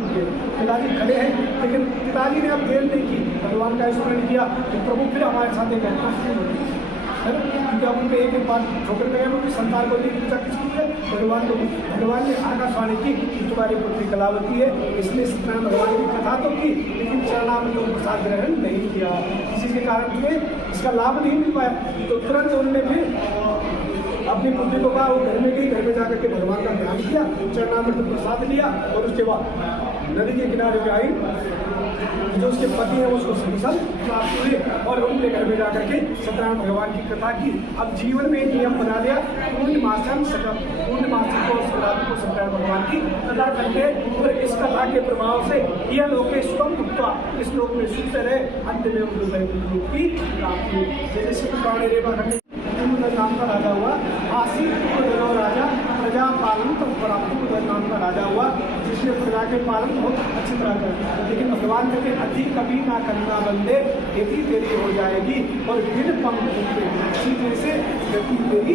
टूट गए। पिताजी खड़े हैं, लेकिन पिताजी ने अब देर नहीं की, भगवान का स्मरण किया कि प्रभु फिर हमारे साथ एक घटना है ना, क्योंकि अब उनको एक बात ठोकर गए कि संतान को नहीं पूछा किसकी है, भगवान को। भगवान ने आकाशवाणी की कि तुम्हारी पुत्री कलावती है, इसलिए सत्यनारायण भगवान की कथा तो की, लेकिन चरणामृत को प्रसाद ग्रहण नहीं किया। इसी के कारण तुम्हें इसका लाभ नहीं मिल पाया। तो तुरंत उन्होंने फिर अपनी पुत्री को कहा, वो घर में गई, घर में जाकर के भगवान का ध्यान किया, चरणामृत प्रसाद लिया, और उसके बाद नदी के किनारे पे आई, जो उसके पति है उसको संसद प्राप्त हुए, और उनके घर में जाकर के सत्यनारायण भगवान की कथा की। अब जीवन में एक नियम बना लिया, पूर्णमासम को सत्यनारायण भगवान की कथा करके, और इस कथा के प्रभाव से यह लोग सुखम मुक्ता, इस लोक में सुख से रहे, अंत में की प्राप्ति। जैसे रेवा नाम का राजा हुआ, आसी राजा प्रजा पालन तत्परात्म नाम का राजा हुआ, जिसने प्रजा के पालन बहुत अच्छी तरह कर। लेकिन भगवान कहते अति कभी ना करना बंदे, यदि तेरी हो जाएगी, और फिर अच्छी तरह से गति तेरी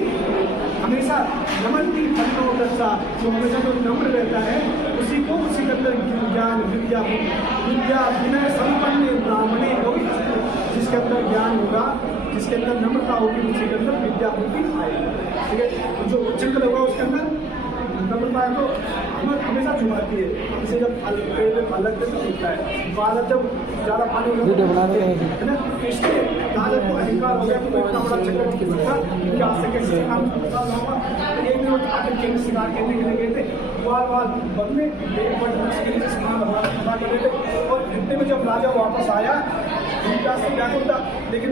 हमेशा नमन की फलो दशा, जो हमेशा जो नम्र रहता है उसी को, उसी के अंदर ज्ञान विद्या विनय संपन्न ब्राह्मणे होगी, जिसके अंदर ज्ञान होगा, जिसके अंदर नम्रता होगी, उसी के अंदर विद्या होगी आएगी। ठीक है, जो उच्चंग होगा उसके अंदर नम्रता है तो हमेशा छुपाती है। इसे जब अलग से दिखता है, बालक जब ज़्यादा पानी है ना, इसलिए बालक को अहंकार हो गया तो इतना बड़ा चक्कर नहीं सकता, क्या कैसे काम होगा। एक दिन आकर के शिकार करने के लिए गए थे, वाल बन में एक बड़े शिकार कर रहे थे, और इतने में जब राजा वापस आया उनका से क्या करता, लेकिन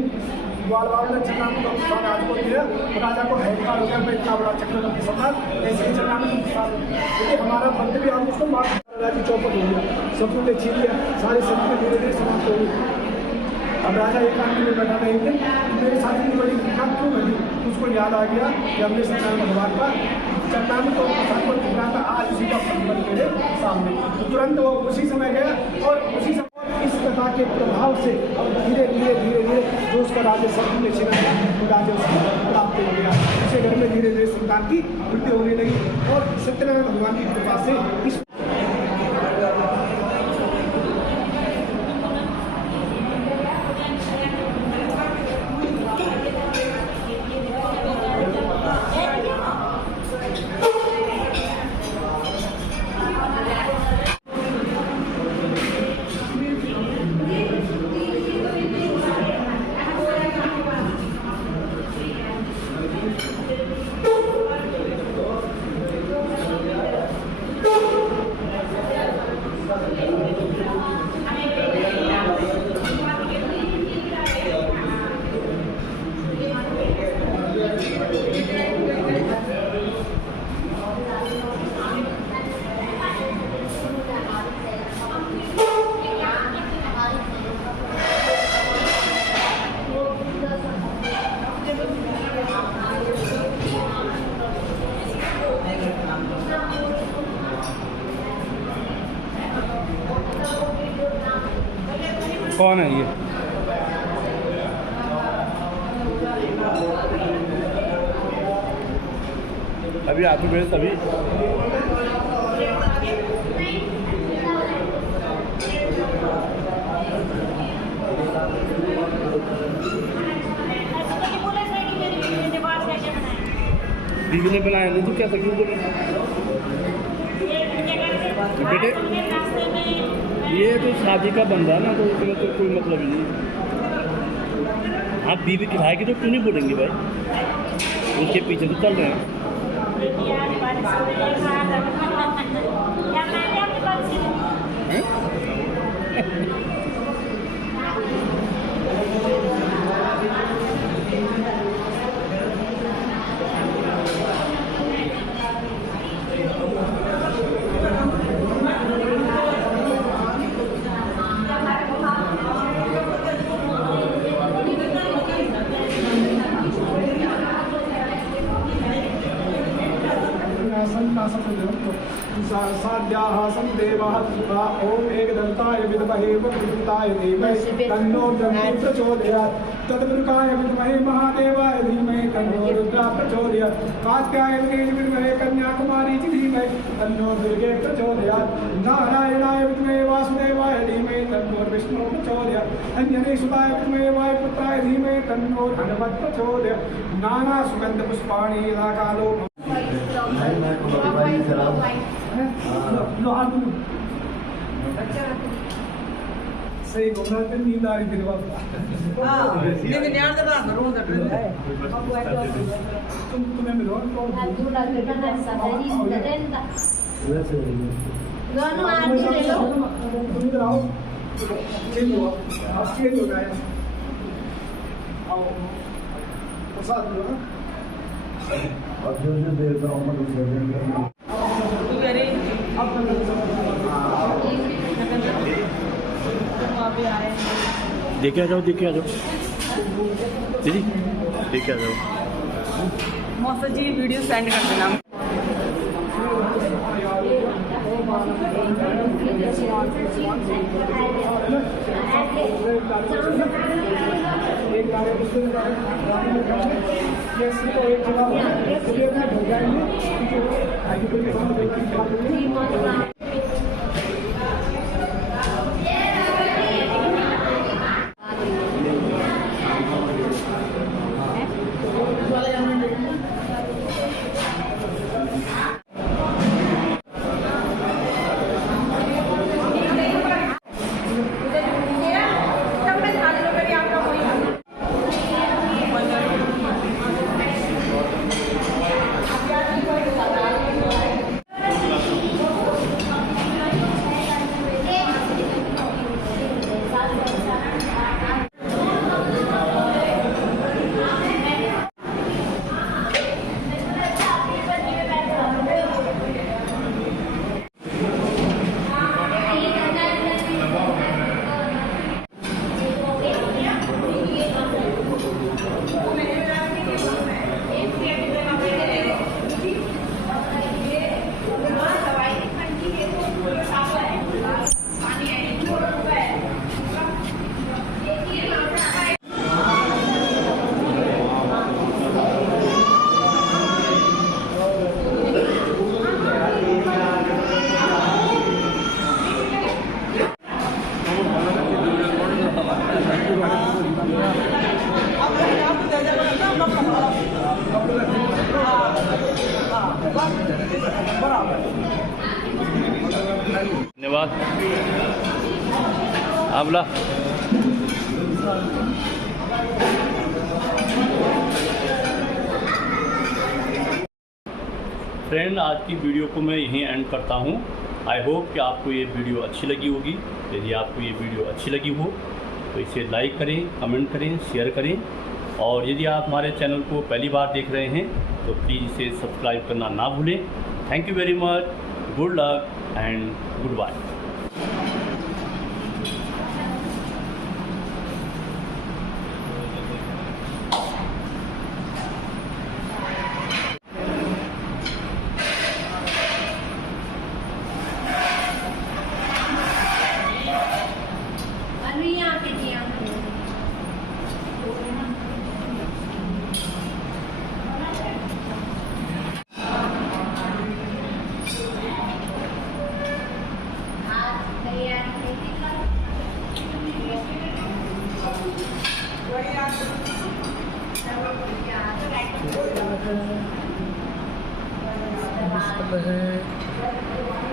वाल ने चक्कर को राजा को दिया, राजा को अहंकार हो गया, मैं इतना बड़ा चक्कर के साथ ऐसे ही चक्कर में देखिए हमारा भक्त भी हम उसको मार राजा चौपट हो गया, सब ने छीन लिया, सारे सब धीरे धीरे समाप्त हो गए। अब राजा एक आदमी में बैठा नहीं थे, मेरे साथ इतनी बड़ी घटना क्यों घटी, उसको याद आ गया कि हमने सत्यनारायण भगवान का चरणामृत तो प्रसाद को टुकड़ा था, आज उसी का फल मेरे सामने। तो तुरंत वो उसी समय गया, और उसी समय इस कथा के प्रभाव से अब धीरे धीरे जो उसका राज्य सब में छिना तो राज्य उसको प्राप्त हो गया। उसे घर में धीरे धीरे संतान की मृत्यु होने लगी, और सत्यनारायण भगवान की कृपा से इस कौन है ये? अभी आप मेरे सभी बीवी ने बनाया नहीं तो क्या तकलीफ बेटे, ये तो शादी का बंदा ना, तो उसमें तो कोई मतलब ही नहीं। आप बीवी की भाई की तो क्यों नहीं बोलेंगे भाई, उसके पीछे तो चल रहे हैं। साध्याहासं देवः ओम एकदन्ताय विद्महे वक्रतुण्डाय धीमहि तन्नो रुद्रः प्रचोदयात् तद्वृकाय विद्महे महादेवाय धीमहि तन्नो रुद्रः प्रचोदयात् कात्यायनाय विद्महे कन्याकुमारी धीमहि तन्नो दुर्गे प्रचोदयात् नारायणाय प्रचोदयात् अन्यनेसुताय विद्महे वायुपुत्राय धीमहि तन्नो हनुमत् प्रचोदयात् नाना सुगन्धपुष्पाणि यथा कालो सही घूमना तो नींद आ रही थी बाबा तुम्हें मिलो तो दोनों आदमी ले लो तुम इधर आओ चेंज हो आप चेंज हो जाए आओ प्रसाद लो अब जो देता हूँ मैं दूसरे दिन देखे आ जाओ दीदी देखे आ जाओ। मौसा जी वीडियो सेंड कर देना। एक कार्य एक जगह धन्यवाद आंवला। फ्रेंड, आज की वीडियो को मैं यहीं एंड करता हूँ। आई होप कि आपको ये वीडियो अच्छी लगी होगी। यदि आपको ये वीडियो अच्छी लगी हो तो इसे लाइक करें, कमेंट करें, शेयर करें। और यदि आप हमारे चैनल को पहली बार देख रहे हैं तो प्लीज़ इसे सब्सक्राइब करना ना भूलें। Thank you very much, good luck and good bye. है